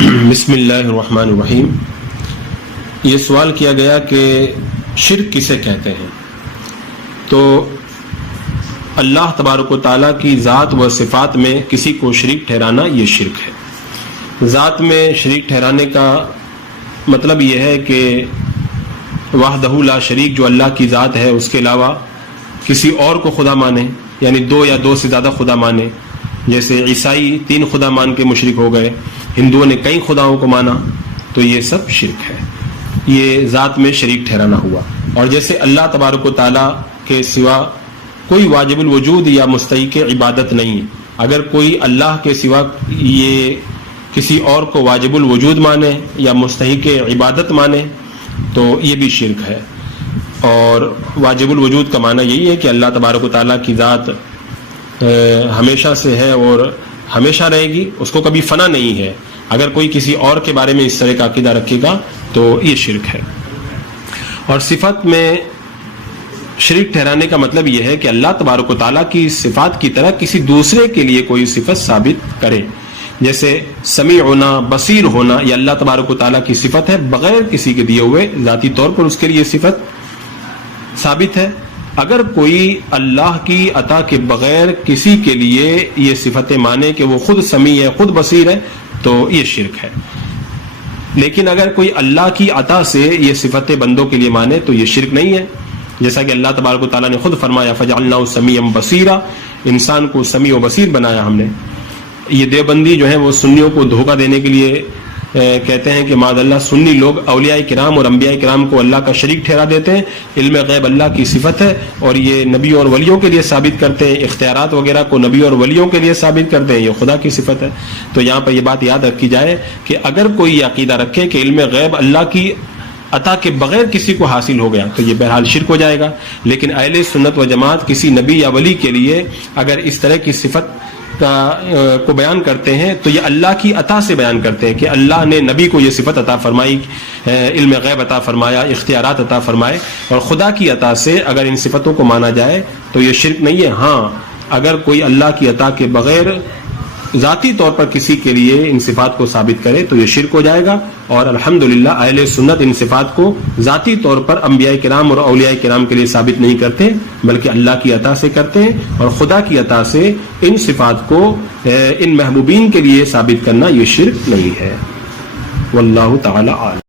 بسم اللہ الرحمن الرحیم۔ یہ سوال کیا گیا کہ شرک کسے کہتے ہیں؟ تو اللہ تبارک و تعالیٰ کی ذات و صفات میں کسی کو شریک ٹھہرانا یہ شرک ہے۔ ذات میں شریک ٹھہرانے کا مطلب یہ ہے کہ وحدہ لا شریک جو اللہ کی ذات ہے اس کے علاوہ کسی اور کو خدا مانے، یعنی دو یا دو سے زیادہ خدا مانے۔ جیسے عیسائی 3 خدا مان کے مشرک ہو گئے، ہندوؤں نے کئی خداؤں کو مانا، تو یہ سب شرک ہے، یہ ذات میں شریک ٹھہرانا ہوا۔ اور جیسے اللہ تبارک و تعالیٰ کے سوا کوئی واجب الوجود یا مستحق عبادت نہیں، اگر کوئی اللہ کے سوا یہ کسی اور کو واجب الوجود مانے یا مستحق عبادت مانے تو یہ بھی شرک ہے۔ اور واجب الوجود کا معنی یہی ہے کہ اللہ تبارک و تعالیٰ کی ذات ہمیشہ سے ہے اور ہمیشہ رہے گی، اس کو کبھی فنا نہیں ہے۔ اگر کوئی کسی اور کے بارے میں اس طرح کا عقیدہ رکھے گا تو یہ شرک ہے۔ اور صفت میں شریک ٹھہرانے کا مطلب یہ ہے کہ اللہ تبارک و تعالیٰ کی صفات کی طرح کسی دوسرے کے لیے کوئی صفت ثابت کرے۔ جیسے سمیع ہونا، بصیر ہونا، یہ اللہ تبارک و تعالیٰ کی صفت ہے، بغیر کسی کے دیے ہوئے ذاتی طور پر اس کے لیے صفت ثابت ہے۔ اگر کوئی اللہ کی عطا کے بغیر کسی کے لیے یہ صفتیں مانے کہ وہ خود سمیع ہے، خود بصیر ہے، تو یہ شرک ہے۔ لیکن اگر کوئی اللہ کی عطا سے یہ صفتیں بندوں کے لیے مانے تو یہ شرک نہیں ہے، جیسا کہ اللہ تبارک و تعالیٰ نے خود فرمایا فَجَعَلْنَاهُ سَمِيعًا بَصِيرًا، انسان کو سمیع و بصیر بنایا ہم نے۔ یہ دیوبندی جو ہیں وہ سنیوں کو دھوکہ دینے کے لیے کہتے ہیں کہ معاذ اللہ سنی لوگ اولیاء کرام اور انبیاء کرام کو اللہ کا شریک ٹھہرا دیتے ہیں، علم غیب اللہ کی صفت ہے اور یہ نبیوں اور ولیوں کے لیے ثابت کرتے ہیں، اختیارات وغیرہ کو نبیوں اور ولیوں کے لیے ثابت کرتے ہیں، یہ خدا کی صفت ہے۔ تو یہاں پر یہ بات یاد رکھی جائے کہ اگر کوئی یہ عقیدہ رکھے کہ علم غیب اللہ کی عطا کے بغیر کسی کو حاصل ہو گیا تو یہ بہرحال شرک ہو جائے گا۔ لیکن اہل سنت و جماعت کسی نبی یا ولی کے لیے اگر اس طرح کی صفت کو بیان کرتے ہیں تو یہ اللہ کی عطا سے بیان کرتے ہیں کہ اللہ نے نبی کو یہ صفت عطا فرمائی، علم غیب عطا فرمایا، اختیارات عطا فرمائے، اور خدا کی عطا سے اگر ان صفتوں کو مانا جائے تو یہ شرک نہیں ہے۔ ہاں اگر کوئی اللہ کی عطا کے بغیر ذاتی طور پر کسی کے لیے ان صفات کو ثابت کرے تو یہ شرک ہو جائے گا۔ اور الحمدللہ اہل سنت ان صفات کو ذاتی طور پر انبیاء کرام اور اولیاء کرام کے لیے ثابت نہیں کرتے بلکہ اللہ کی عطا سے کرتے ہیں، اور خدا کی عطا سے ان صفات کو ان محبوبین کے لیے ثابت کرنا یہ شرک نہیں ہے۔ واللہ تعالی اعلم۔